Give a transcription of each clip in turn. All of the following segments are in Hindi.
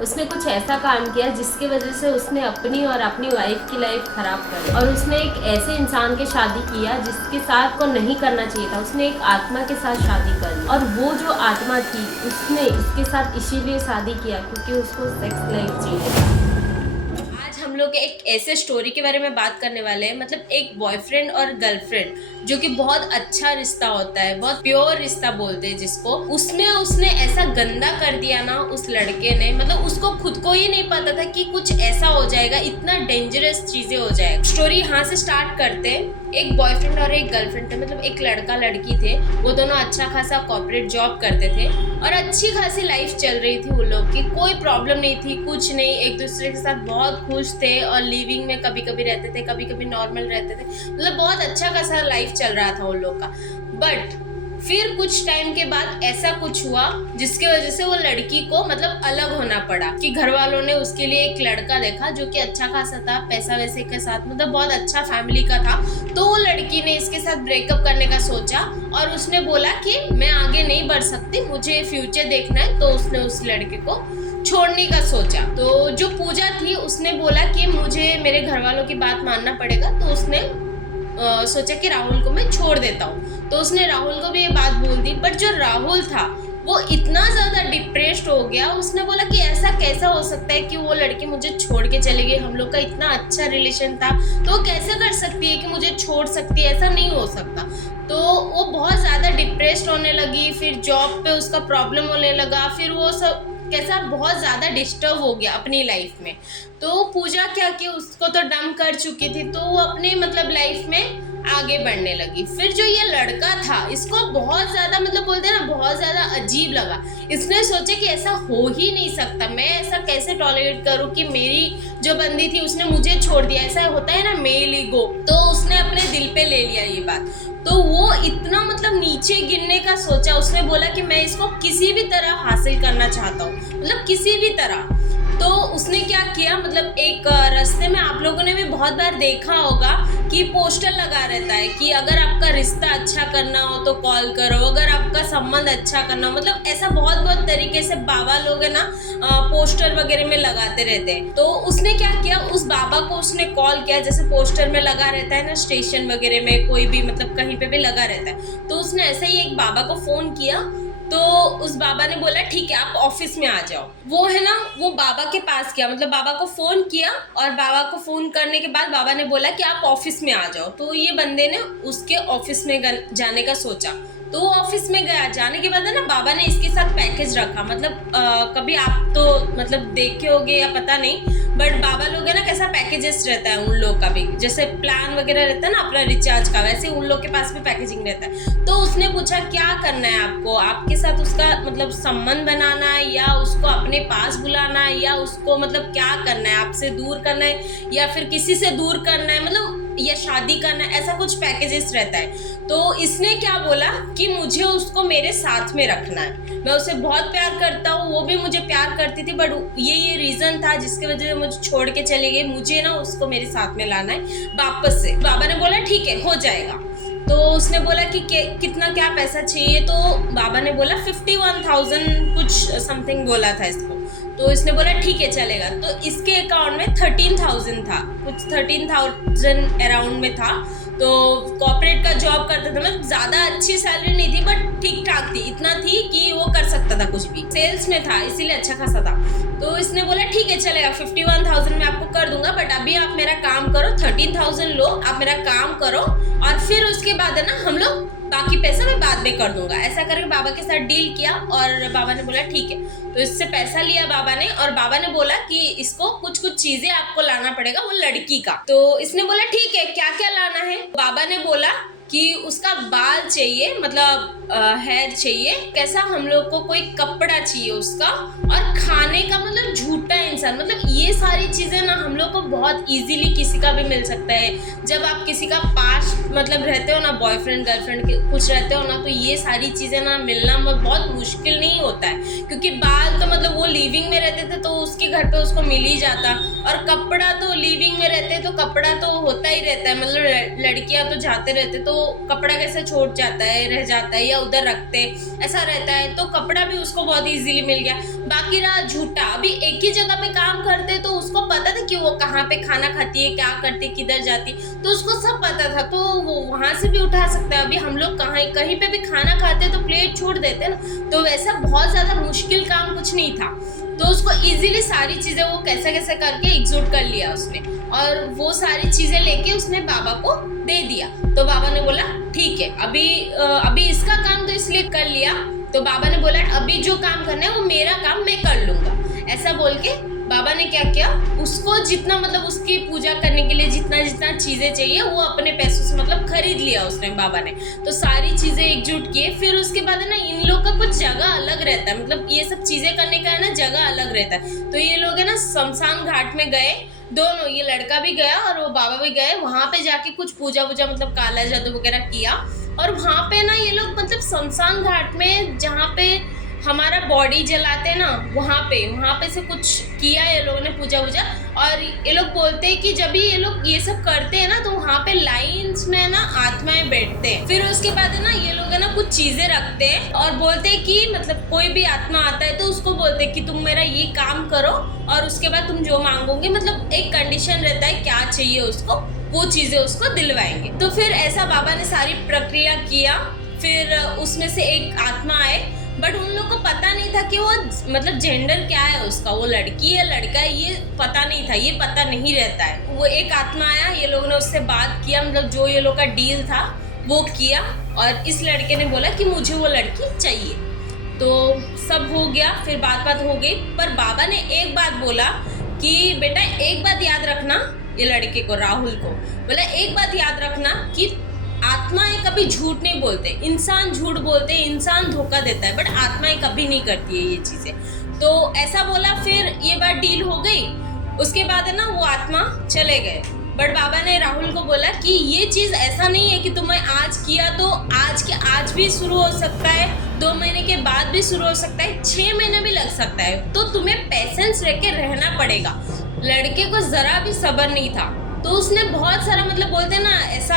उसने कुछ ऐसा काम किया जिसकी वजह से उसने अपनी और अपनी वाइफ की लाइफ खराब कर दी। और उसने एक ऐसे इंसान के शादी किया जिसके साथ को नहीं करना चाहिए था। उसने एक आत्मा के साथ शादी कर ली, और वो जो आत्मा थी उसने इसके साथ इसीलिए शादी किया क्योंकि उसको सेक्स लाइफ चाहिए। हम लोग एक ऐसे स्टोरी के बारे में बात करने वाले हैं, मतलब एक बॉयफ्रेंड और गर्लफ्रेंड जो कि बहुत अच्छा रिश्ता होता है, बहुत प्योर रिश्ता बोलते हैं जिसको, उसमें उसने ऐसा गंदा कर दिया ना उस लड़के ने, मतलब उसको खुद को ही नहीं पता था कि कुछ ऐसा हो जाएगा, इतना डेंजरस चीजें हो जाएगा। स्टोरी यहाँ से स्टार्ट करते हैं। एक बॉयफ्रेंड और एक गर्लफ्रेंड थे, मतलब एक लड़का लड़की थे। वो दोनों अच्छा खासा कॉर्पोरेट जॉब करते थे और अच्छी खासी लाइफ चल रही थी उन लोग की, कोई प्रॉब्लम नहीं थी, कुछ नहीं, एक दूसरे के साथ बहुत खुश थे और लिविंग में कभी कभी रहते थे, कभी कभी नॉर्मल रहते थे, मतलब बहुत अच्छा खासा लाइफ चल रहा था उन लोग का। बट फिर कुछ टाइम के बाद ऐसा कुछ हुआ जिसके वजह से वो लड़की को मतलब अलग होना पड़ा, कि घर वालों ने उसके लिए एक लड़का देखा जो कि अच्छा खासा था, पैसा वैसे के साथ, मतलब बहुत अच्छा फैमिली का था। तो वो लड़की ने इसके साथ ब्रेकअप करने का सोचा और उसने बोला कि मैं आगे नहीं बढ़ सकती, मुझे फ्यूचर देखना है। तो उसने उस लड़के को छोड़ने का सोचा। तो जो पूजा थी उसने बोला कि मुझे मेरे घर वालों की बात मानना पड़ेगा। तो उसने सोचा कि राहुल को मैं छोड़ देता हूँ। तो उसने राहुल को भी ये बात बोल दी। बट जो राहुल था वो इतना ज़्यादा डिप्रेस्ड हो गया, उसने बोला कि ऐसा कैसा हो सकता है कि वो लड़की मुझे छोड़ के चली गई, हम लोग का इतना अच्छा रिलेशन था, तो वो कैसे कर सकती है कि मुझे छोड़ सकती है, ऐसा नहीं हो सकता। तो वो बहुत ज़्यादा डिप्रेस्ड होने लगी, फिर जॉब पे उसका प्रॉब्लम होने लगा, फिर वो सब कैसा बहुत ज़्यादा डिस्टर्ब हो गया अपनी लाइफ में। तो पूजा क्या कि उसको तो डंप कर चुकी थी, तो वो अपने मतलब लाइफ में आगे बढ़ने लगी। फिर जो ये लड़का था इसको बहुत ज़्यादा मतलब बोलते हैं ना बहुत ज़्यादा अजीब लगा। इसने सोचा कि ऐसा हो ही नहीं सकता, मैं ऐसा कैसे टॉलरेट करूं कि मेरी जो बंदी थी उसने मुझे छोड़ दिया, ऐसा होता है ना मेल ईगो। तो उसने अपने दिल पे ले लिया ये बात। तो वो इतना मतलब नीचे गिरने का सोचा, उसने बोला कि मैं इसको किसी भी तरह हासिल करना चाहता हूँ, मतलब किसी भी तरह। तो उसने क्या किया, मतलब एक रास्ते में आप लोगों ने भी बहुत बार देखा होगा कि पोस्टर लगा रहता है कि अगर आपका रिश्ता अच्छा करना हो तो कॉल करो, अगर आपका संबंध अच्छा करना हो, मतलब ऐसा बहुत बहुत तरीके से बाबा लोग है ना पोस्टर वगैरह में लगाते रहते हैं। तो उसने क्या किया, उस बाबा को उसने कॉल किया, जैसे पोस्टर में लगा रहता है ना स्टेशन वगैरह में, कोई भी मतलब कहीं पे भी लगा रहता है। तो उसने ऐसे ही एक बाबा को फोन किया। तो उस बाबा ने बोला ठीक है आप ऑफिस में आ जाओ। वो है ना वो बाबा के पास गया, मतलब बाबा को फोन किया, और बाबा को फोन करने के बाद बाबा ने बोला कि आप ऑफिस में आ जाओ। तो ये बंदे ने उसके ऑफिस में जाने का सोचा। तो वो ऑफिस में गया, जाने के बाद है ना बाबा ने इसके साथ पैकेज रखा, मतलब कभी आप तो मतलब देखे होगे या पता नहीं, बट बाबा लोग है ना कैसा पैकेजेस रहता है उन लोग का भी, जैसे प्लान वगैरह रहता है ना अपना रिचार्ज का, वैसे उन लोग के पास भी पैकेजिंग रहता है। तो उसने पूछा क्या करना है आपको, आपके साथ उसका मतलब संबंध बनाना है या उसको अपने पास बुलाना है या उसको मतलब क्या करना है, आपसे दूर करना है या फिर किसी से दूर करना है, मतलब या शादी करना है, ऐसा कुछ पैकेजेस रहता है। तो इसने क्या बोला कि मुझे उसको मेरे साथ में रखना है, मैं उसे बहुत प्यार करता हूँ, वो भी मुझे प्यार करती थी, बट ये रीजन था जिसकी वजह से मुझे छोड़ के चली गई, मुझे ना उसको मेरे साथ में लाना है वापस से। बाबा ने बोला ठीक है हो जाएगा। तो उसने बोला कि कितना क्या पैसा चाहिए, तो बाबा ने बोला 51,000 कुछ समथिंग बोला था इसको। तो इसने बोला ठीक है चलेगा। तो इसके अकाउंट में 13,000 था, कुछ 13,000 अराउंड में था। तो कॉर्पोरेट का जॉब करता था, मतलब ज़्यादा अच्छी सैलरी नहीं थी बट ठीक ठाक थी, इतना थी कि वो कर सकता था कुछ भी, सेल्स में था इसीलिए अच्छा खासा था। तो इसने बोला ठीक है चलेगा 51,000 में आपको कर दूंगा, बट अभी आप मेरा काम करो, 13,000 लो, आप मेरा काम करो और फिर उसके बाद है ना हम लोग बाकी पैसा मैं बाद में कर दूंगा। ऐसा करके बाबा के साथ डील किया और बाबा ने बोला ठीक है। तो इससे पैसा लिया बाबा ने, और बाबा ने बोला कि इसको कुछ कुछ चीजें आपको लाना पड़ेगा वो लड़की का। तो इसने बोला ठीक है क्या क्या लाना है। बाबा ने बोला कि उसका बाल चाहिए, मतलब हेयर चाहिए, कैसा हम लोग को कोई कपड़ा चाहिए उसका, और खाने का मतलब झूठा इंसान, मतलब ये सारी चीजें ना हम लोग को बहुत इजीली किसी का भी मिल सकता है। जब आप किसी का पास मतलब रहते हो ना, बॉयफ्रेंड गर्लफ्रेंड के कुछ रहते हो ना, तो ये सारी चीजें ना मिलना बहुत मुश्किल नहीं होता है, क्योंकि बाल तो मतलब वो लिविंग में रहते थे तो उसके घर पे उसको मिल ही जाता। और कपड़ा तो लिविंग में रहते तो कपड़ा तो होता ही रहता है, मतलब लड़कियां तो जाते रहते तो कपड़ा कैसे छोड़ जाता है, रह जाता है या उधर रखते, ऐसा रहता है। तो कपड़ा भी उसको बहुत इजीली मिल गया। बाकी रहा झूठा, अभी एक ही जगह पे काम करते तो उसको पता था कि वो कहाँ पे खाना खाती है, क्या करती, किधर जाती, तो उसको सब पता था, तो वो वहां से भी उठा सकता है। अभी हम लोग कहीं पे भी खाना खाते तो प्लेट छोड़ देते ना, तो वैसा बहुत ज्यादा मुश्किल काम कुछ नहीं था। तो उसको इजीली सारी चीजें वो कैसे कैसे करके एग्जीक्यूट कर लिया उसने, और वो सारी चीजें लेके उसने बाबा को दे दिया। तो बाबा ने बोला ठीक है, अभी इसका काम तो इसलिए कर लिया, तो बाबा ने बोला अभी जो काम करना है वो मेरा काम मैं कर लूंगा। ऐसा बोल के बाबा ने क्या किया, उसको जितना मतलब उसकी पूजा करने के लिए जितना जितना चीजें चाहिए वो अपने पैसों से मतलब खरीद लिया उसने, बाबा ने। तो सारी चीजें एकजुट किए। फिर उसके बाद है ना, इन लोग का कुछ जगह अलग रहता है, मतलब ये सब चीजें करने का है ना जगह अलग रहता है। तो ये लोग है ना शमशान घाट में गए दोनों, ये लड़का भी गया और वो बाबा भी गए। वहां पे जाके कुछ पूजा मतलब काला जादू वगैरह किया। और वहां पे ना ये लोग मतलब शमशान घाट में जहाँ पे हमारा बॉडी जलाते हैं ना, वहां पे से कुछ किया ये लोगों ने पूजा। और ये लोग बोलते हैं कि जब भी ये लोग ये सब करते हैं ना, तो वहां पे लाइंस में ना आत्माएं बैठते हैं। फिर उसके बाद है ना ये लोग है ना कुछ चीजें रखते हैं और बोलते हैं कि मतलब कोई भी आत्मा आता है तो उसको बोलते हैं कि तुम मेरा ये काम करो और उसके बाद तुम जो मांगोगे, मतलब एक कंडीशन रहता है क्या चाहिए उसको, वो चीजें उसको दिलवाएंगे। तो फिर ऐसा बाबा ने सारी प्रक्रिया किया। फिर उसमें से एक आत्मा आए, बट उन लोग को पता नहीं था कि वो मतलब जेंडर क्या है उसका, वो लड़की है लड़का है, ये पता नहीं था, ये पता नहीं रहता है। वो एक आत्मा आया, ये लोगों ने उससे बात किया, मतलब जो ये लोग का डील था वो किया। और इस लड़के ने बोला कि मुझे वो लड़की चाहिए। तो सब हो गया, फिर बात हो गई। पर बाबा ने एक बात बोला कि बेटा एक बात याद रखना, ये लड़के को, राहुल को बोला एक बात याद रखना कि आत्माएं कभी झूठ नहीं बोलते। इंसान झूठ बोलते, इंसान धोखा देता है, बट आत्माएं कभी नहीं करती है ये चीजें। तो ऐसा बोला। फिर ये बात डील हो गई। उसके बाद है ना वो आत्मा चले गए। बट बाबा ने राहुल को बोला कि ये चीज ऐसा नहीं है कि तुम्हें आज किया तो आज के आज भी शुरू हो सकता है, 2 महीने के बाद भी शुरू हो सकता है, 6 महीने भी लग सकता है। तो तुम्हें पेशेंस रह के रहना पड़ेगा। लड़के को जरा भी सब्र नहीं था, तो उसने बहुत सारा मतलब बोलते हैं ना ऐसा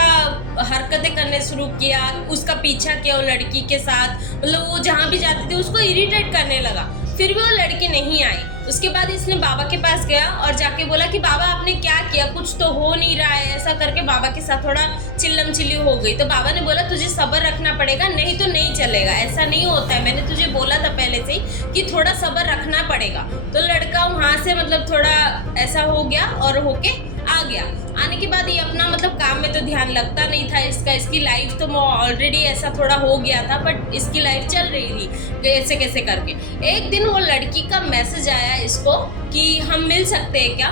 हरकतें करने शुरू किया, उसका पीछा किया वो लड़की के साथ, मतलब वो जहाँ भी जाती थी उसको इरिटेट करने लगा। फिर भी वो लड़की नहीं आई। उसके बाद इसने बाबा के पास गया और जाके बोला कि बाबा आपने क्या किया, कुछ तो हो नहीं रहा है। ऐसा करके बाबा के साथ थोड़ा चिल्लम चिल्ली हो गई। तो बाबा ने बोला तुझे सब्र रखना पड़ेगा, नहीं तो नहीं चलेगा, ऐसा नहीं होता है, मैंने तुझे बोला था पहले से ही कि थोड़ा सब्र रखना पड़ेगा। तो लड़का वहां से मतलब थोड़ा ऐसा हो गया और होके आ गया। आने के बाद ये अपना मतलब काम में तो ध्यान लगता नहीं था इसका, इसकी लाइफ तो ऑलरेडी ऐसा थोड़ा हो गया था, बट इसकी लाइफ चल रही थी कैसे कैसे करके। एक दिन वो लड़की का मैसेज आया इसको कि हम मिल सकते हैं क्या।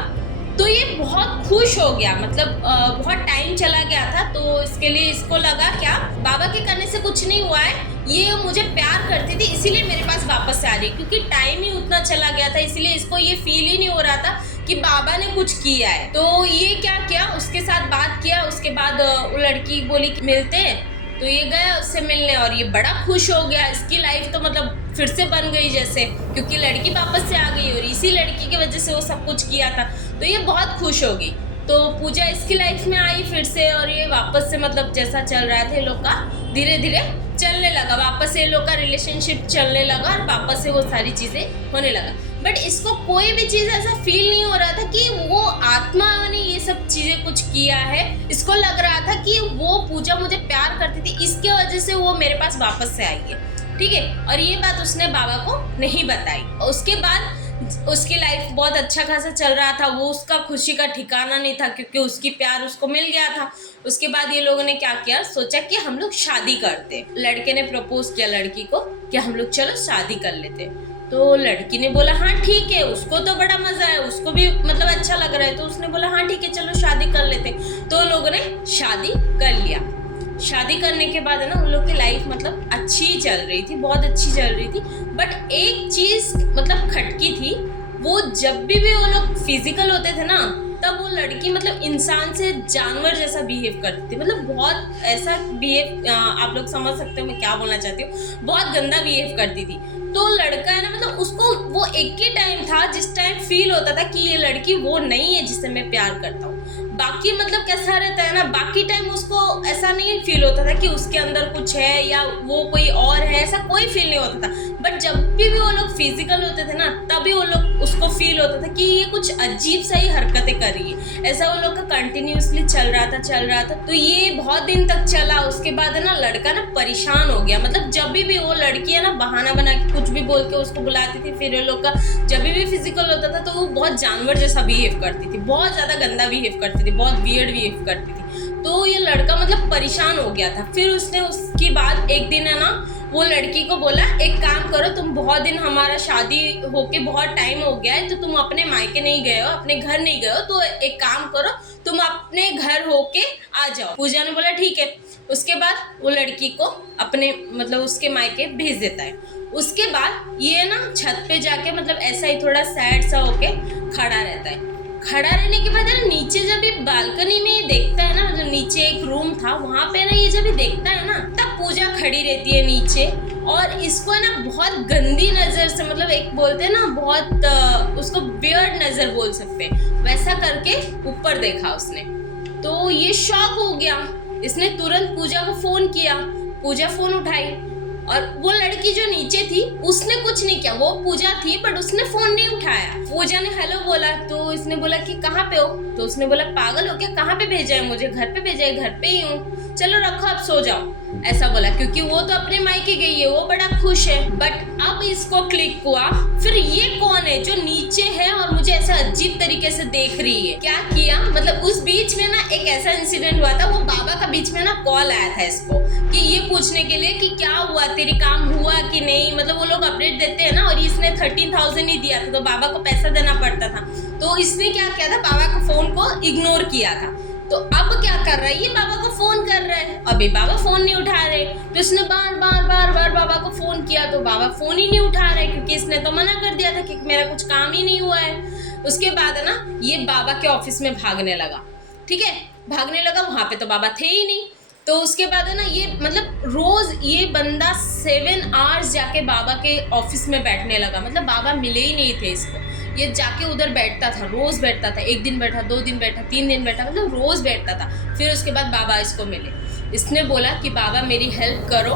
तो ये बहुत खुश हो गया, मतलब बहुत टाइम चला गया था, तो इसके लिए इसको लगा क्या बाबा के करने से कुछ नहीं हुआ है, ये मुझे प्यार करती थी इसीलिए मेरे पास वापस से आ रही, क्योंकि टाइम ही उतना चला गया था, इसलिए इसको ये फील ही नहीं हो रहा था कि बाबा ने कुछ किया है। तो ये क्या किया, उसके साथ बात किया। उसके बाद वो लड़की बोली कि मिलते हैं, तो ये गया उससे मिलने और ये बड़ा खुश हो गया। इसकी लाइफ तो मतलब फिर से बन गई जैसे, क्योंकि लड़की वापस से आ गई और इसी लड़की की वजह से वो सब कुछ किया था। तो ये बहुत खुश हो गई। तो पूजा इसकी लाइफ में आई फिर से, और ये वापस से मतलब जैसा चल रहा था ये लोग का धीरे धीरे चलने लगा, वापस से लोग का रिलेशनशिप चलने लगा और वापस से वो सारी चीजें होने लगा। बट इसको कोई भी चीज ऐसा फील नहीं हो रहा था कि वो आत्मा ने ये सब चीजें कुछ किया है। इसको लग रहा था कि वो पूजा मुझे प्यार करती थी, इसके वजह से वो मेरे पास वापस से आई है, ठीक है। और ये बात उसने बाबा को नहीं बताई। उसके बाद उसकी लाइफ बहुत अच्छा खासा चल रहा था, वो उसका खुशी का ठिकाना नहीं था, क्योंकि उसकी प्यार उसको मिल गया था। उसके बाद ये लोगों ने क्या किया, सोचा कि हम लोग शादी करते। लड़के ने प्रपोज किया लड़की को कि हम लोग चलो शादी कर लेते। तो लड़की ने बोला हाँ ठीक है, उसको तो बड़ा मजा है, उसको भी मतलब अच्छा लग रहा है, तो उसने बोला हाँ ठीक है चलो शादी कर लेते। तो लोगों ने शादी कर लिया। शादी करने के बाद है ना उन लोग की लाइफ मतलब अच्छी चल रही थी, बहुत अच्छी चल रही थी। बट एक चीज मतलब खटकी थी, वो जब भी वो लोग फिजिकल होते थे ना, तब वो लड़की मतलब इंसान से जानवर जैसा बिहेव करती थी, मतलब बहुत ऐसा बिहेव, आप लोग समझ सकते हो मैं क्या बोलना चाहती हूँ, बहुत गंदा बिहेव करती थी। तो लड़का है ना मतलब उसको वो एक ही टाइम था जिस टाइम फील होता था कि ये लड़की वो नहीं है जिससे मैं प्यार करता हूँ। बाकी मतलब कैसा रहता है ना, बाकी टाइम उसको ऐसा नहीं फील होता था कि उसके अंदर कुछ है या वो कोई और है, ऐसा कोई फील नहीं होता था। बट जब भी वो लोग फिजिकल होते थे ना, तभी वो लोग उसको फील होता था कि ये कुछ अजीब सा ही हरकतें कर रही है। ऐसा वो लोग का कंटिन्यूसली चल रहा था। तो ये बहुत दिन तक चला। उसके बाद है ना लड़का ना परेशान हो गया। मतलब जब भी वो लड़की है ना बहाना बना के कुछ भी बोल के उसको बुलाती थी, फिर वो लोग का जब भी फिजिकल होता था तो वो बहुत जानवर जैसा बिहेव करती थी, बहुत ज्यादा गंदा बिहेव करती थी, बहुत वियर्ड बिहेव करती थी। तो ये लड़का मतलब परेशान हो गया था। फिर उसने उसके बाद एक दिन है ना वो लड़की को बोला, एक काम करो, तुम बहुत दिन, हमारा शादी होके बहुत टाइम हो गया है, तो तुम अपने मायके नहीं गए हो, अपने घर नहीं गए हो, तो एक काम करो, तुम अपने घर होके आ जाओ। पूजा ने बोला ठीक है। उसके बाद वो लड़की को अपने मतलब उसके मायके भेज देता है। उसके बाद ये ना छत पे जाके मतलब ऐसा ही थोड़ा सैड सा होके खड़ा रहता है। खड़ा रहने के बाद ना नीचे जब ये बालकनी में ये देखता है ना, मतलब नीचे एक रूम था, वहां पे ना ये जब ये देखता है ना, तब पूजा खड़ी रहती है नीचे और इसको ना बहुत गंदी नजर से, मतलब एक बोलते हैं ना बहुत उसको वियर्ड नजर बोल सकते हैं, वैसा करके ऊपर देखा उसने। तो ये शॉक हो गया। इसने तुरंत पूजा को फोन किया। पूजा फोन उठाई और वो लड़की जो नीचे थी उसने कुछ नहीं किया। वो पूजा थी बट उसने फोन नहीं उठाया। पूजा ने हेलो बोला तो इसने बोला कि कहाँ पे हो? तो उसने बोला पागल हो क्या, कहाँ पे भेजा है मुझे? घर पे भेजा है, घर पे ही हूँ, चलो रखो अब सो जाओ, ऐसा बोला। क्योंकि वो तो अपने मायके गई है, वो बड़ा खुश है। बट अब इसको क्लिक हुआ, फिर ये कौन है जो नीचे है और मुझे ऐसा अजीब तरीके से देख रही है? क्या किया, मतलब उस बीच में ना एक ऐसा इंसिडेंट हुआ था, वो बाबा का बीच में ना कॉल आया था इसको कि ये पूछने के लिए कि क्या हुआ, तेरी काम हुआ कि नहीं। मतलब वो लोग अपडेट देते हैं ना, और इसने 13,000 ही दिया था तो बाबा को पैसा देना पड़ता था। तो इसने क्या किया था, बाबा के फोन को इग्नोर किया था। तो अब क्या कर रहा है, ये बाबा को फोन कर रहा है। अभी बाबा फोन नहीं उठा रहे, तो इसने बार बार बाबा को फोन किया तो बाबा फोन ही नहीं उठा रहे, क्योंकि इसने तो मना कर दिया था कि मेरा कुछ काम ही नहीं हुआ है। उसके बाद है ना ये बाबा के ऑफिस में भागने लगा। ठीक है, भागने लगा, वहां पे तो बाबा थे ही नहीं। तो उसके बाद है ना ये मतलब रोज ये बंदा 7 आवर्स जाके बाबा के ऑफिस में बैठने लगा। मतलब बाबा मिले ही नहीं थे इसको, ये जाके उधर बैठता था, रोज बैठता था। 1 दिन बैठा, 2 दिन बैठा, 3 दिन बैठा, मतलब रोज बैठता था। फिर उसके बाद बाबा इसको मिले। इसने बोला कि बाबा मेरी हेल्प करो,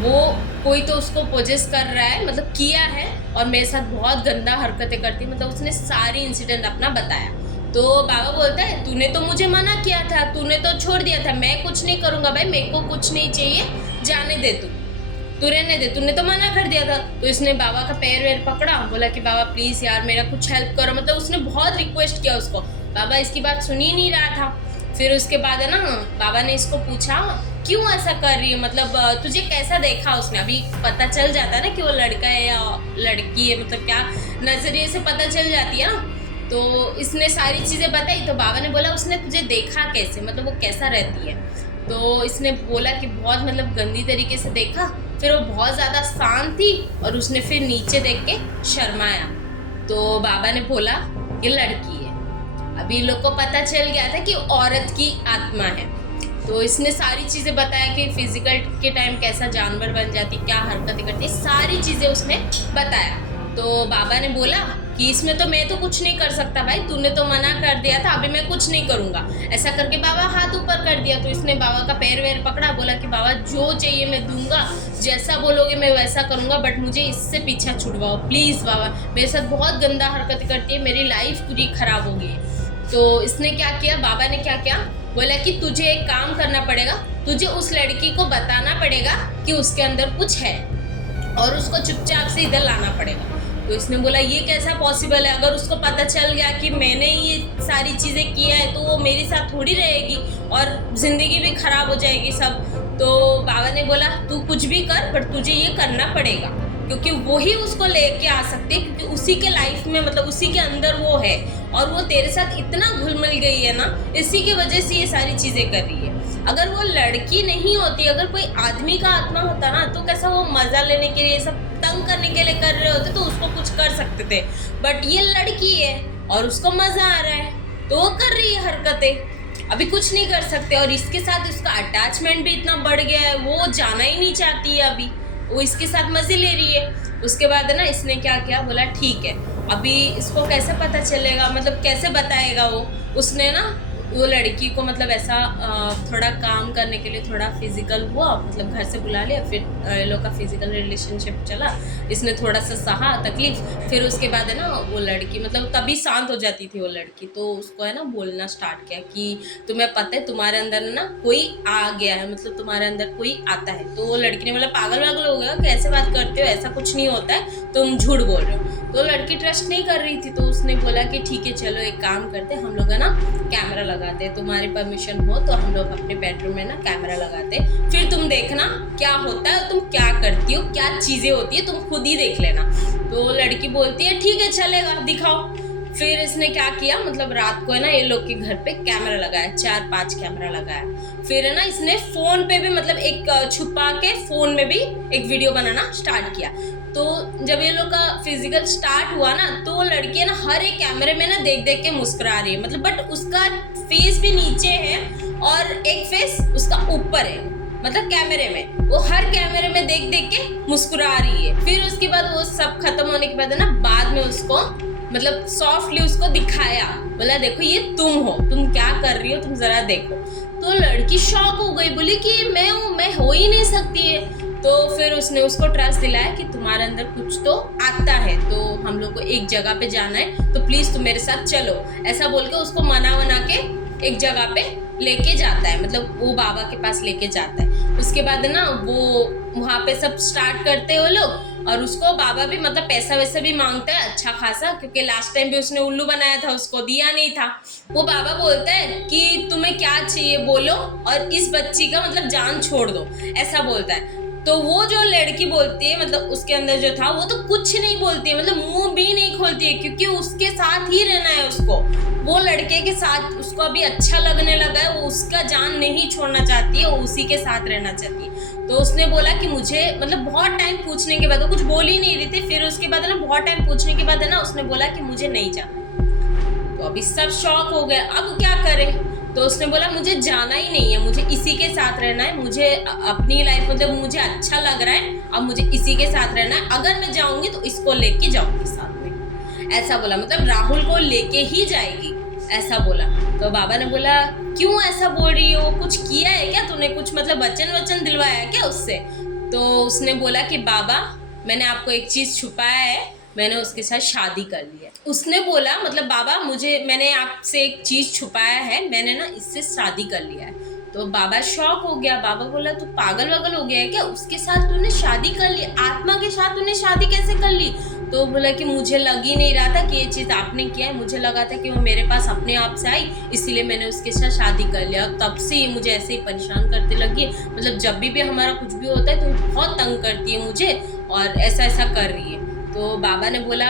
वो कोई तो उसको पोजेस कर रहा है, मतलब किया है, और मेरे साथ बहुत गंदा हरकतें करती है। मतलब उसने सारी इंसिडेंट अपना बताया। तो बाबा बोलता है तूने तो मुझे मना किया था, तूने तो छोड़ दिया था, मैं कुछ नहीं करूँगा भाई, मेरे को कुछ नहीं चाहिए, जाने दे तू रहने दे, तूने तो मना कर दिया था। तो इसने बाबा का पैर वैर पकड़ा, बोला कि बाबा प्लीज यार मेरा कुछ हेल्प करो। मतलब उसने बहुत रिक्वेस्ट किया उसको, बाबा इसकी बात सुन ही नहीं रहा था। फिर उसके बाद है ना बाबा ने इसको पूछा क्यों ऐसा कर रही है, मतलब तुझे कैसा देखा उसने? अभी पता चल जाता है ना कि वो लड़का है या लड़की है, मतलब क्या नजरिए से पता चल जाती है ना। तो इसने सारी चीज़ें बताई। तो बाबा ने बोला उसने तुझे देखा कैसे, मतलब वो कैसा रहती है? तो इसने बोला कि बहुत मतलब गंदी तरीके से देखा। फिर वो बहुत ज़्यादा शांत थी और उसने फिर नीचे देख के शर्माया। तो बाबा ने बोला ये लड़की है। अभी लोग को पता चल गया था कि औरत की आत्मा है। तो इसने सारी चीज़ें बताया कि फिजिकल के टाइम कैसा जानवर बन जाती, क्या हरकतें करती, सारी चीज़ें उसने बताया। तो बाबा ने बोला कि इसमें तो मैं तो कुछ नहीं कर सकता भाई, तूने तो मना कर दिया था, अभी मैं कुछ नहीं करूँगा। ऐसा करके बाबा हाथ ऊपर कर दिया। तो इसने बाबा का पैर वैर पकड़ा, बोला कि बाबा जो चाहिए मैं दूंगा, जैसा बोलोगे मैं वैसा करूँगा, बट मुझे इससे पीछा छुड़वाओ प्लीज़ बाबा, मेरे साथ बहुत गंदा हरकत करती है, मेरी लाइफ पूरी खराब हो गई। तो इसने क्या किया, बाबा ने क्या किया, बोला कि तुझे एक काम करना पड़ेगा, तुझे उस लड़की को बताना पड़ेगा कि उसके अंदर कुछ है और उसको चुपचाप से इधर लाना पड़ेगा। तो इसने बोला ये कैसा पॉसिबल है, अगर उसको पता चल गया कि मैंने ये सारी चीज़ें किया है तो वो मेरे साथ थोड़ी रहेगी और ज़िंदगी भी ख़राब हो जाएगी सब। तो बाबा ने बोला तू कुछ भी कर, बट तुझे ये करना पड़ेगा, क्योंकि वही उसको लेके आ सकते हैं, क्योंकि उसी के लाइफ में मतलब उसी के अंदर वो है और वो तेरे साथ इतना घुल मिल गई है ना, इसी की वजह से ये सारी चीज़ें कर रही है। अगर वो लड़की नहीं होती, अगर कोई आदमी का आत्मा होता ना, तो कैसा वो मज़ा लेने के लिए, सब तंग करने के लिए कर रहे होते तो उसको कुछ कर सकते थे। बट ये लड़की है और उसको मज़ा आ रहा है तो वो कर रही है हरकतें, अभी कुछ नहीं कर सकते। और इसके साथ उसका अटैचमेंट भी इतना बढ़ गया है, वो जाना ही नहीं चाहती है, अभी वो इसके साथ मज़े ले रही है। उसके बाद है ना इसने क्या किया, बोला ठीक है अभी इसको कैसे पता चलेगा, मतलब कैसे बताएगा वो। उसने ना वो लड़की को मतलब ऐसा थोड़ा काम करने के लिए थोड़ा फिजिकल हुआ, मतलब घर से बुला लिया, फिर ये लोग का फिजिकल रिलेशनशिप चला, इसने थोड़ा सा सहा तकलीफ, फिर उसके बाद है ना वो लड़की मतलब तभी शांत हो जाती थी वो लड़की, तो उसको है ना बोलना स्टार्ट किया कि तुम्हें पता है तुम्हारे अंदर ना कोई आ गया है, मतलब तुम्हारे अंदर कोई आता है। तो वो लड़की ने बोला पागल वागल हो गया, कैसे बात करते हो, ऐसा कुछ नहीं होता है, तुम झूठ बोल रहे हो। तो लड़की ट्रस्ट नहीं कर रही थी, तो उसने बोला कि ठीक है चलो एक काम करते, हम लोग है ना कैमरा लगाते, तुम्हारी परमिशन हो तो हम लोग अपने बेडरूम में ना कैमरा लगाते, फिर तुम देखना क्या होता है, तुम क्या करती हो, क्या चीज़ें होती है, तुम खुद ही देख लेना। तो लड़की बोलती है ठीक है चलेगा दिखाओ। फिर इसने क्या किया, मतलब रात को है ना ये लोग के घर पे कैमरा लगाया, 4-5 कैमरा लगाया। फिर है ना इसने फोन पे भी मतलब एक छुपा के फोन में भी एक वीडियो बनाना स्टार्ट किया। तो जब ये लोग का फिजिकल स्टार्ट हुआ ना, तो वो लड़की है ना हर एक कैमरे में ना देख देख के मुस्कुरा रही है, मतलब बट उसका फेस भी नीचे है और एक फेस उसका ऊपर है, मतलब कैमरे में वो हर कैमरे में देख देख के मुस्कुरा रही है। फिर उसके बाद वो सब खत्म होने के बाद है ना बाद में उसको मतलब सॉफ्टली उसको दिखाया, बोला देखो ये तुम हो, तुम क्या कर रही हो, तुम जरा देखो। तो लड़की शॉक हो गई, बोली कि मैं हूँ, मैं हो ही नहीं सकती है। तो फिर उसने उसको ट्रस्ट दिलाया कि तुम्हारे अंदर कुछ तो आता है, तो हम लोग को एक जगह पे जाना है, तो प्लीज तुम मेरे साथ चलो, ऐसा बोल के उसको मना के एक जगह पे लेके जाता है, मतलब वो बाबा के पास लेके जाता है। उसके बाद ना वो वहाँ पे सब स्टार्ट करते हैं वो लोग, और उसको बाबा भी मतलब पैसा वैसा भी मांगता है अच्छा खासा, क्योंकि लास्ट टाइम भी उसने उल्लू बनाया था, उसको दिया नहीं था। वो बाबा बोलता है कि तुम्हें क्या चाहिए बोलो और इस बच्ची का मतलब जान छोड़ दो, ऐसा बोलता है। तो वो जो लड़की बोलती है मतलब उसके अंदर जो था वो तो कुछ नहीं बोलती है, मतलब मुंह भी नहीं खोलती है, क्योंकि उसके साथ ही रहना है उसको, वो लड़के के साथ उसको अभी अच्छा लगने लगा है, वो उसका जान नहीं छोड़ना चाहती है, वो उसी के साथ रहना चाहती है। तो उसने बोला कि मुझे मतलब बहुत टाइम पूछने के बाद, वो कुछ बोल ही नहीं रही थी, फिर उसके बाद है ना बहुत टाइम पूछने के बाद है ना उसने बोला कि मुझे नहीं जाना। तो अभी सब शॉक हो गए, अब क्या करें। तो उसने बोला मुझे जाना ही नहीं है, मुझे इसी के साथ रहना है, मुझे अपनी लाइफ मतलब मुझे अच्छा लग रहा है, अब मुझे इसी के साथ रहना है, अगर मैं जाऊंगी तो इसको लेके जाऊंगी साथ में, ऐसा बोला, मतलब राहुल को लेके ही जाएगी, ऐसा बोला। तो बाबा ने बोला क्यों ऐसा बोल रही हो, कुछ किया है क्या तूने, कुछ मतलब वचन दिलवाया है क्या उससे। तो उसने बोला कि बाबा मैंने आपको एक चीज छुपाया है, मैंने उसके साथ शादी कर ली है। उसने बोला मतलब बाबा मैंने आपसे एक चीज छुपाया है, मैंने ना इससे शादी कर लिया है। तो बाबा शॉक हो गया, बाबा बोला तू पागल वागल हो गया है क्या, उसके साथ तूने शादी कर ली, आत्मा के साथ तूने शादी कैसे कर ली। तो बोला कि मुझे लग ही नहीं रहा था कि ये चीज़ आपने किया है, मुझे लगा था कि वो मेरे पास अपने आप से आई, इसीलिए मैंने उसके साथ शादी कर लिया, और तब से ये मुझे ऐसे ही परेशान करते लगी है, मतलब जब भी हमारा कुछ भी होता है तो बहुत तंग करती है मुझे और ऐसा कर रही है। तो बाबा ने बोला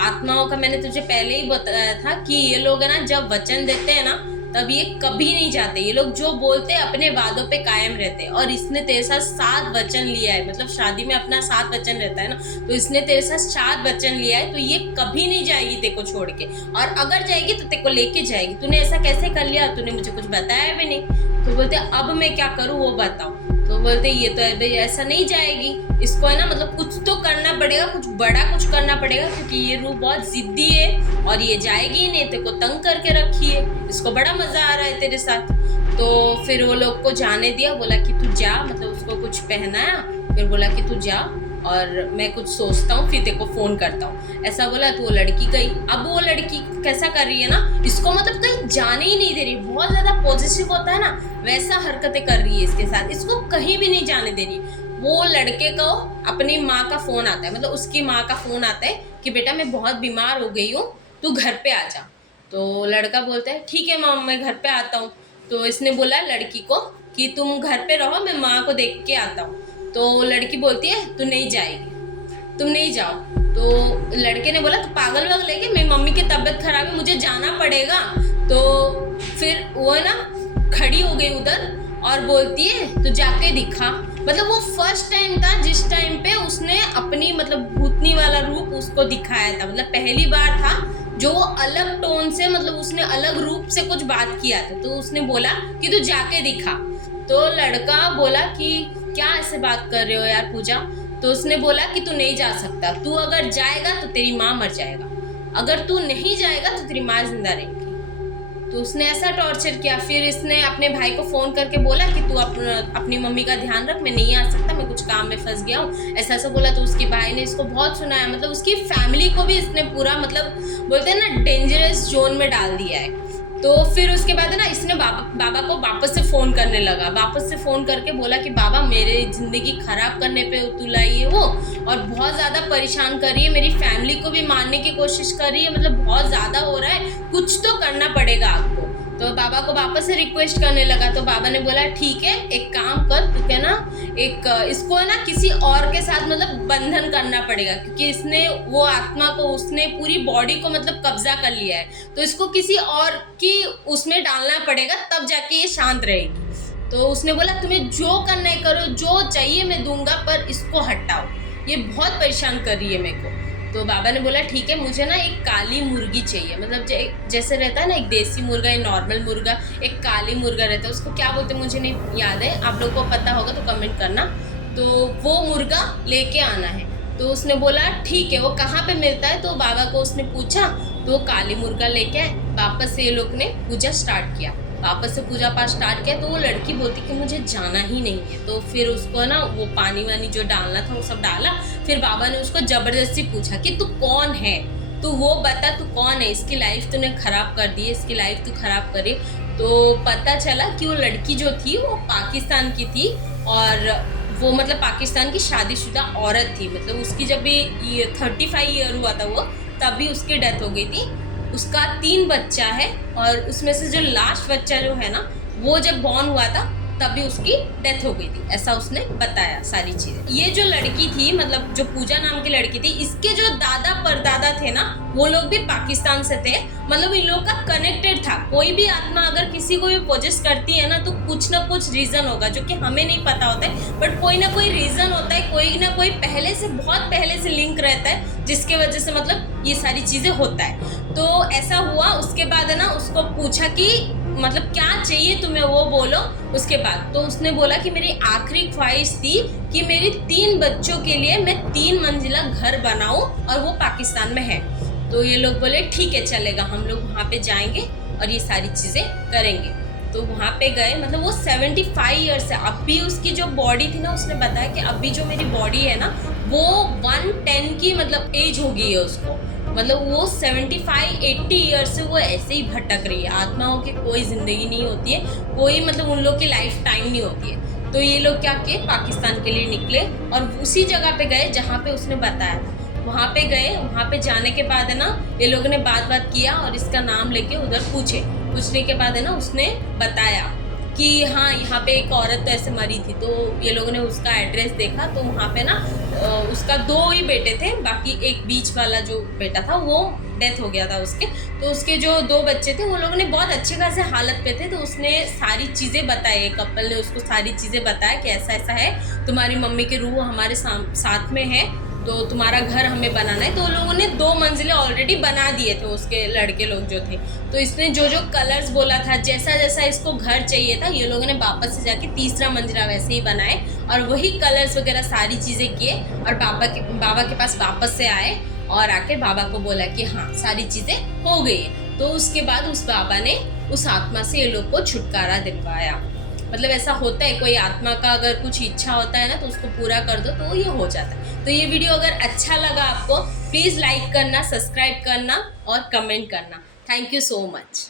आत्माओं का मैंने तुझे पहले ही बताया था कि ये लोग है ना जब वचन देते हैं ना तब ये कभी नहीं जाते, ये लोग जो बोलते हैं अपने वादों पे कायम रहते हैं, और इसने तेरे साथ 7 वचन लिया है, मतलब शादी में अपना 7 वचन रहता है ना, तो इसने तेरे साथ 7 वचन लिया है, तो ये कभी नहीं जाएगी तेरे को छोड़ के, और अगर जाएगी तो तेरे को लेके जाएगी। तूने ऐसा कैसे कर लिया, तूने मुझे कुछ बताया भी नहीं। तो बोलते अब मैं क्या करूँ वो बताओ। तो बोलते ये तो ऐसा नहीं जाएगी, इसको है ना मतलब कुछ तो करना पड़ेगा, कुछ बड़ा कुछ करना पड़ेगा, क्योंकि ये रूह बहुत जिद्दी है और ये जाएगी ही नहीं, तेरे को तंग करके रखी है, इसको बड़ा मजा आ रहा है तेरे साथ। तो फिर वो लोग को जाने दिया, बोला कि तू जा, मतलब उसको कुछ पहनाया, फिर बोला कि तू जा और मैं कुछ सोचता हूँ फिर तेरे को फोन करता हूँ, ऐसा बोला। तो वो लड़की गई। अब वो लड़की कैसा कर रही है ना, इसको मतलब कहीं जाने ही नहीं दे रही, बहुत ज्यादा पॉजिटिव होता है ना वैसा हरकतें कर रही है इसके साथ, इसको कहीं भी नहीं जाने दे रही। वो लड़के को अपनी माँ का फोन आता है, मतलब उसकी माँ का फोन आता है कि बेटा मैं बहुत बीमार हो गई हूँ, तू घर पे आ जा। तो लड़का बोलता है ठीक है माँ मैं घर पे आता हूँ। तो इसने बोला लड़की को कि तुम घर पे रहो, मैं माँ को देख के आता हूँ। तो लड़की बोलती है तू नहीं जाएगी, तुम नहीं जाओ। तो लड़के ने बोला तू पागल वागल है कि मेरी मम्मी की तबीयत खराब है, मुझे जाना पड़ेगा। तो फिर वो ना खड़ी हो गई उधर और बोलती है तो जाके दिखा। मतलब वो फर्स्ट टाइम था जिस टाइम पे उसने अपनी मतलब भूतनी वाला रूप उसको दिखाया था, मतलब पहली बार था जो अलग टोन से मतलब उसने अलग रूप से कुछ बात किया था। तो उसने बोला कि तू जाके दिखा। तो लड़का बोला कि क्या ऐसे बात कर रहे हो यार पूजा। तो उसने बोला कि तू नहीं जा सकता, तू अगर जाएगा तो तेरी माँ मर जाएगा। अगर तू नहीं जाएगा तो तेरी माँ जिंदा रहेगी। तो उसने ऐसा टॉर्चर किया। फिर इसने अपने भाई को फ़ोन करके बोला कि तू अपनी मम्मी का ध्यान रख, मैं नहीं आ सकता, मैं कुछ काम में फंस गया हूँ, ऐसा ऐसा बोला। तो उसके भाई ने इसको बहुत सुनाया, मतलब उसकी फैमिली को भी इसने पूरा मतलब बोलते हैं ना डेंजरस जोन में डाल दिया है। तो फिर उसके बाद है ना इसने बाबा को वापस से फ़ोन करने लगा। वापस से फ़ोन करके बोला कि बाबा मेरे ज़िंदगी ख़राब करने पे उतुल आई है वो, और बहुत ज़्यादा परेशान कर रही है, मेरी फैमिली को भी मारने की कोशिश कर रही है, मतलब बहुत ज़्यादा हो रहा है, कुछ तो करना पड़ेगा आपको। तो बाबा को वापस से रिक्वेस्ट करने लगा। तो बाबा ने बोला ठीक है, एक काम कर, तू क्या ना इसको है ना किसी और के साथ मतलब बंधन करना पड़ेगा, क्योंकि इसने वो आत्मा को, उसने पूरी बॉडी को मतलब कब्जा कर लिया है, तो इसको किसी और की उसमें डालना पड़ेगा, तब जाके ये शांत रहेगी। तो उसने बोला तुम्हें जो करना है करो, जो चाहिए मैं दूंगा, पर इसको हटाओ, ये बहुत परेशान कर रही है मेरे को। तो बाबा ने बोला ठीक है, मुझे ना एक काली मुर्गी चाहिए, मतलब जैसे रहता है ना एक देसी मुर्गा, एक नॉर्मल मुर्गा, एक काली मुर्गा रहता है, उसको क्या बोलते हैं मुझे नहीं याद है, आप लोग को पता होगा तो कमेंट करना। तो वो मुर्गा लेके आना है। तो उसने बोला ठीक है, वो कहाँ पे मिलता है। तो बाबा को उसने पूछा, तो काली मुर्गा लेके आए। वापस से ये लोग ने पूजा स्टार्ट किया, वापस से पूजा पाठ स्टार्ट किया। तो वो लड़की बोलती कि मुझे जाना ही नहीं है। तो फिर उसको ना वो पानी वानी जो डालना था वो सब डाला। फिर बाबा ने उसको जबरदस्ती पूछा कि तू कौन है, तू वो बता, तू कौन है, इसकी लाइफ तूने खराब कर दी है, इसकी लाइफ तू खराब करे। तो पता चला कि वो लड़की जो थी वो पाकिस्तान की थी, और वो मतलब पाकिस्तान की शादीशुदा औरत थी। मतलब उसकी जब भी 35 ईयर हुआ था वो, तभी उसकी डेथ हो गई थी। उसका 3 बच्चा है, और उसमें से जो लास्ट बच्चा जो है ना वो जब बॉर्न हुआ था तभी उसकी डेथ हो गई थी, ऐसा उसने बताया सारी चीज़ें। ये जो लड़की थी, मतलब जो पूजा नाम की लड़की थी, इसके जो दादा परदादा थे ना वो लोग भी पाकिस्तान से थे। मतलब इन लोग का कनेक्टेड था। कोई भी आत्मा अगर किसी को भी पोजेस करती है ना तो कुछ ना कुछ रीज़न होगा जो कि हमें नहीं पता होता है, बट कोई ना कोई रीज़न होता है, कोई ना कोई पहले से, बहुत पहले से लिंक रहता है, जिसके वजह से मतलब ये सारी चीज़ें होता है। तो ऐसा हुआ। उसके बाद है ना उसको पूछा कि मतलब क्या चाहिए तुम्हें, वो बोलो। उसके बाद तो उसने बोला कि मेरी आखिरी ख्वाहिश थी कि मेरी 3 बच्चों के लिए मैं 3 मंजिला घर बनाऊं, और वो पाकिस्तान में है। तो ये लोग बोले ठीक है चलेगा, हम लोग वहाँ पे जाएंगे और ये सारी चीज़ें करेंगे। तो वहाँ पे गए। मतलब वो 75 ईयर्स है। अभी उसकी जो बॉडी थी ना, उसने बताया कि अभी जो मेरी बॉडी है ना वो 110 की मतलब एज हो गई है उसको। मतलब वो 75-80 ईयर्स से वो ऐसे ही भटक रही है। आत्माओं की कोई ज़िंदगी नहीं होती है, कोई मतलब उन लोग की लाइफ टाइम नहीं होती है। तो ये लोग क्या किए, पाकिस्तान के लिए निकले और उसी जगह पे गए जहाँ पे उसने बताया था। वहाँ पे गए। वहाँ पे जाने के बाद है ना ये लोगों ने बात किया और इसका नाम लेके उधर पूछने के बाद है ना उसने बताया कि हाँ यहाँ पे एक औरत तो ऐसे मरी थी। तो ये लोगों ने उसका एड्रेस देखा। तो वहाँ पे ना उसका 2 ही बेटे थे, बाकी एक बीच वाला जो बेटा था वो डेथ हो गया था उसके। तो उसके जो 2 बच्चे थे वो लोगों ने बहुत अच्छे खासे हालत पे थे। तो उसने सारी चीज़ें बताई, कपल ने उसको सारी चीज़ें बताया कि ऐसा ऐसा है, तुम्हारी मम्मी की रूह हमारे साथ में है, तो तुम्हारा घर हमें बनाना है। तो उन लोगों ने 2 मंजिलें ऑलरेडी बना दिए थे उसके लड़के लोग जो थे। तो इसने जो कलर्स बोला था, जैसा जैसा इसको घर चाहिए था, ये लोगों ने वापस से जाके 3रा मंजिला वैसे ही बनाए और वही कलर्स वगैरह सारी चीज़ें किए और बाबा के पास वापस से आए और आके बाबा को बोला कि हाँ सारी चीज़ें हो गई है। तो उसके बाद उस बाबा ने उस आत्मा से ये लोग को छुटकारा दिलवाया। मतलब ऐसा होता है, कोई आत्मा का अगर कुछ इच्छा होता है ना तो उसको पूरा कर दो तो ये हो जाता है। तो ये वीडियो अगर अच्छा लगा आपको, प्लीज़ लाइक करना, सब्सक्राइब करना और कमेंट करना। Thank you so much.